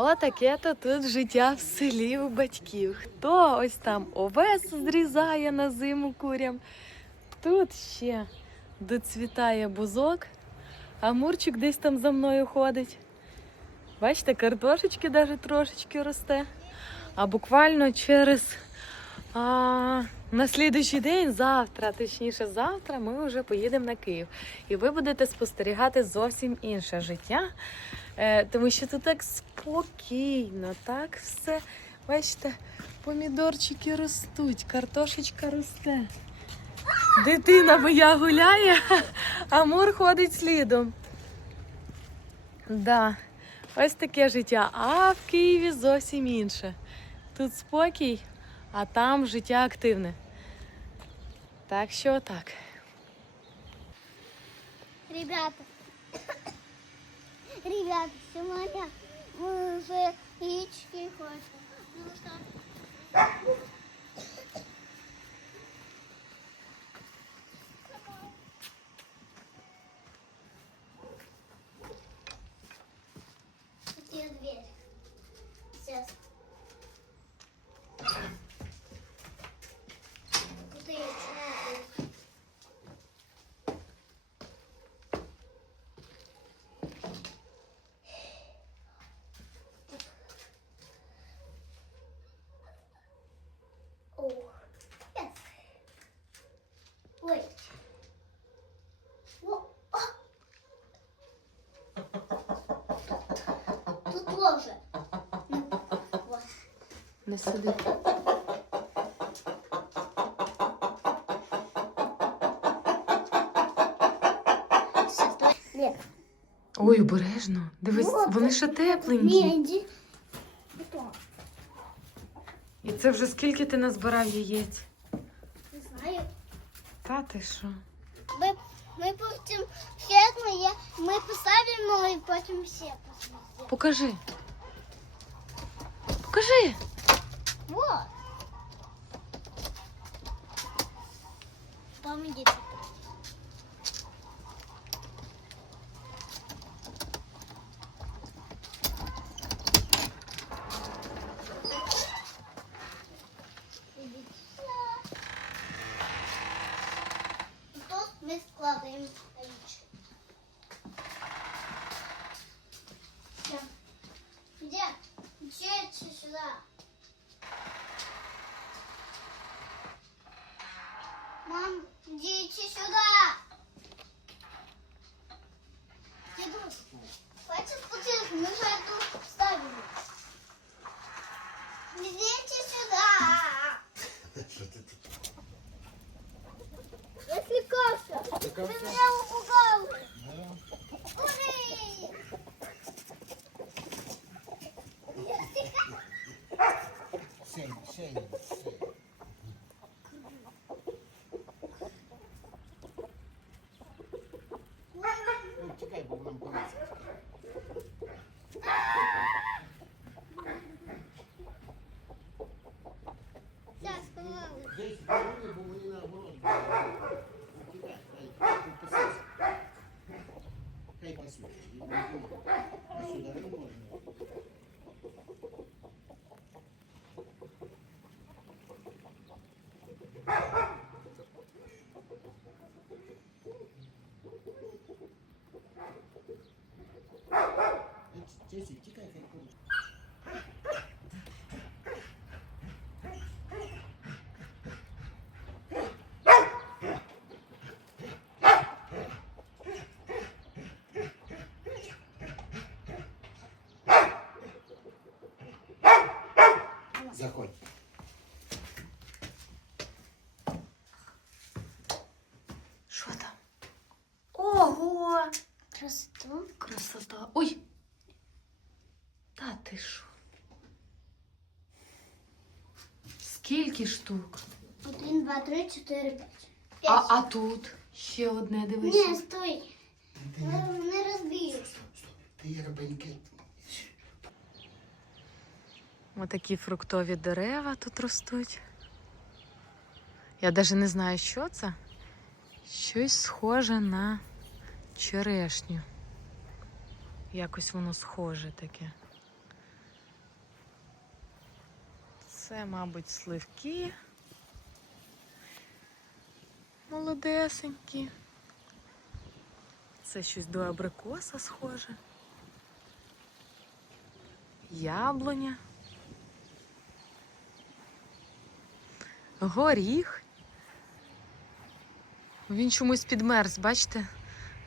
Отаке то тут життя в селі у батьків. Хто ось там овес зрізає на зиму курям. Тут ще доцвітає бузок, а мурчик десь там за мною ходить. Бачите, картошечки навіть трошечки росте. А буквально через а, на слідуючий день, завтра, точніше, завтра, ми вже поїдемо на Київ. І ви будете спостерігати зовсім інше життя. Е, тому що тут так спокійно, так все. Бачите, помідорчики ростуть, картошечка росте. Дитина моя гуляє, а Мур ходить слідом. Да, ось таке життя. А в Києві зовсім інше. Тут спокій, а там життя активне. Так що так. Ребята, ребята, сегодня мы уже яички хотим. Ну что? Где дверь? Сейчас. Тут яички. О, yes. Ой. О, а. Тут тоже. Ну, вот. Нет. Ой, обережно. Дивись, Вот. вони ще тепленькі. Меди. Что? І це вже скільки ти назбирав яєць? Не знаю. Та ти що? Мы, мы потім чесно, я, ми поставимо і потім все посмотрим. Покажи. Покажи. Вот. Там Мам, идите сюда. Дедусь, хватит бутылку, мы же эту ставили. Идите сюда. Если каша, ты меня упугал. Ури! Сень, сень, Заходь. Що там? Ого! Красоту. Красота. Ой. Та ти що? Скільки штук? Один, два, три, чотири, п'ять. А, а тут ще одне, дивись. Ні, стой. Не, розбій. Ти є рабеньки. Отакі фруктові дерева тут ростуть. Я навіть не знаю, що це. Щось схоже на черешню. Якось воно схоже таке. Це, мабуть, сливки. Молодесенькі. Це щось до абрикоса схоже. Яблуня. Горіх. Він чомусь підмерз, бачите?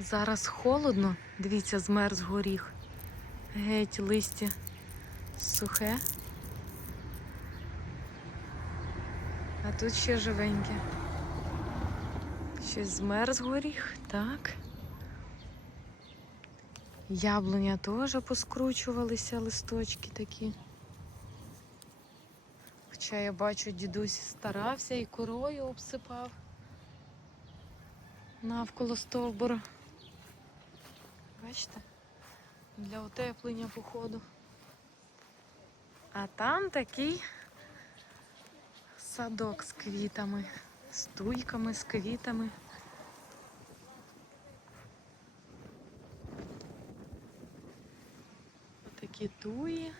Зараз холодно. Дивіться, змерз горіх. Геть листя сухе. А тут ще живеньке. Щось змерз горіх, так. Яблуня теж поскручувалися листочки такі. Хоча я бачу, дідусь старався і корою обсипав навколо стовбура. Бачите? Для утеплення походу. А там такий садок з квітами, з туйками, з квітами. Отакі туї.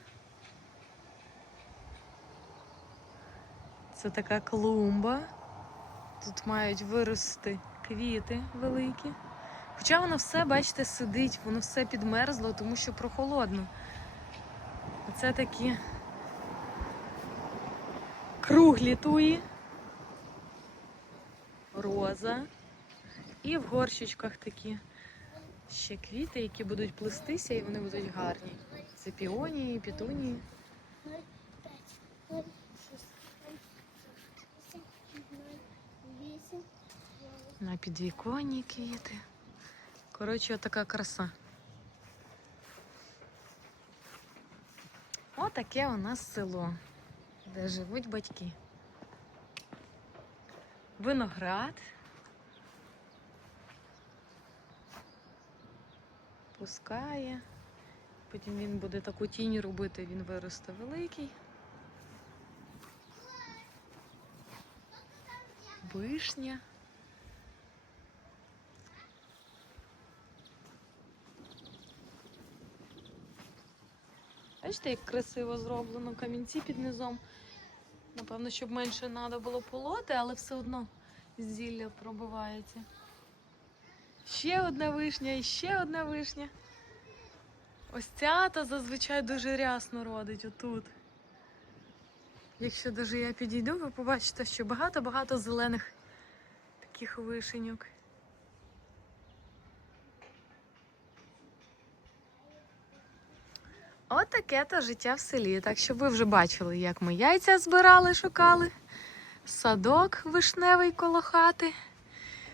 Це така клумба. Тут мають вирости квіти великі. Хоча воно все, бачите, сидить, воно все підмерзло, тому що прохолодно. Це такі круглі туї, роза. І в горщичках такі ще квіти, які будуть плестися і вони будуть гарні. Це піонії, пітунії. На підвіконні квіти. Коротше, така краса. Отаке у нас село, де живуть батьки. Виноград. Пускає. Потім він буде таку тінь робити, він виросте великий. Вишня. Бачите, як красиво зроблено камінці під низом. Напевно, щоб менше треба було полоти, але все одно зілля пробивається. Ще одна вишня і ще одна вишня. Ось ця та зазвичай дуже рясно родить отут. Якщо даже я підійду, ви побачите, що багато-багато зелених таких вишеньок. Отаке то життя в селі. Так що ви вже бачили, як ми яйця збирали, шукали. Садок вишневий коло хати.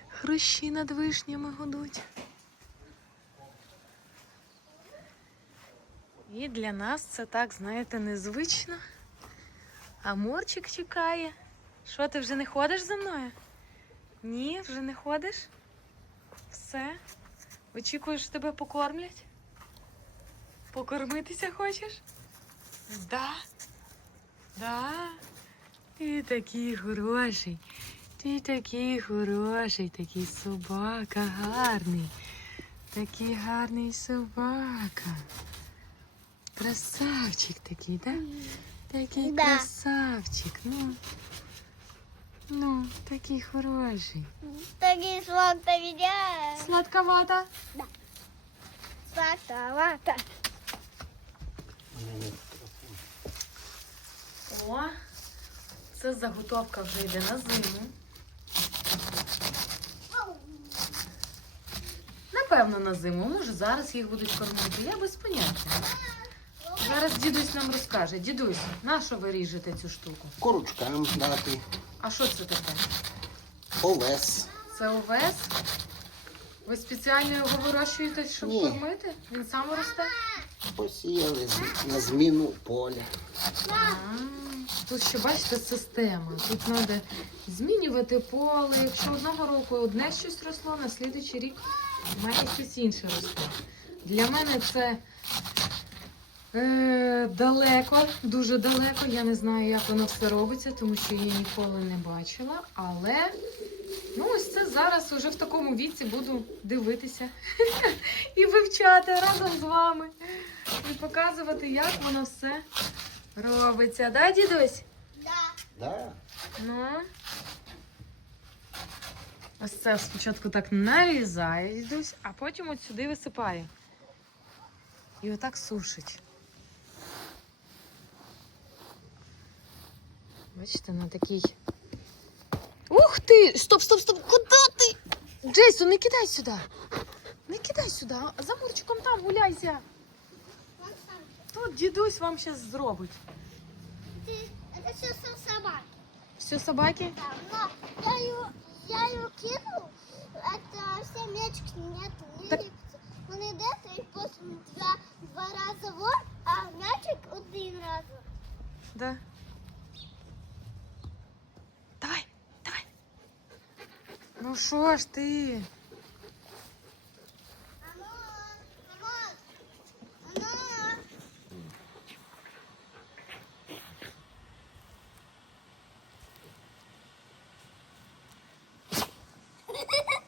Хрущі над вишнями гудуть. І для нас це так, знаєте, незвично. А Морчик чекає. Що, ти вже не ходиш за мною? Ні, вже не ходиш? Все. Очікуєш, тебе покормлять? Покормитися хочеш? Да. Да. Ти такий хороший. Ти такий хороший, такий собака гарний. Такий гарний собака. Красавчик такий, да? Такий Да. красавчик. Ну. Ну, такий хороший. Такий сладкий відя. Сладковата. Сладковата. О, це заготовка вже йде на зиму. Напевно, на зиму. Може, зараз їх будуть кормити. Я без поняття. Зараз дідусь нам розкаже. Дідусь, на що ви ріжете цю штуку? Корочкам дати. А що це таке? Овес. Це овес? Ви спеціально його вирощуєте, щоб Ні. кормити? Він сам росте? Посіяли на зміну поля. Тут ще бачите система. Тут треба змінювати поле. Якщо одного року одне щось росло, на слідуючий рік має щось інше рости. Для мене це е, далеко, дуже далеко. Я не знаю, як воно все робиться, тому що я ніколи не бачила. Але ну, ось це зараз уже в такому віці буду дивитися і вивчати разом з вами. І показувати, як воно все робиться. Да, дідусь? Да. Ну. Ось це спочатку так нарізає дідусь, а потім от сюди висипає. І отак сушить. Бачите, на такий. Ух ти! Стоп, стоп, стоп! Куди ти? Джейсон, не кидай сюди! Не кидай сюди! а За мурчиком там гуляйся! Вон там. Тут дідусь вам зараз зробить. Ты, это все собаки. Все, собаки? Да, но я ее, я ее кинул, это все мячики нету, не Так- ліпиться. Он йде, і потім два, два рази вон, а мячик один раз. Да. Що ж ти? Ha ha мамо.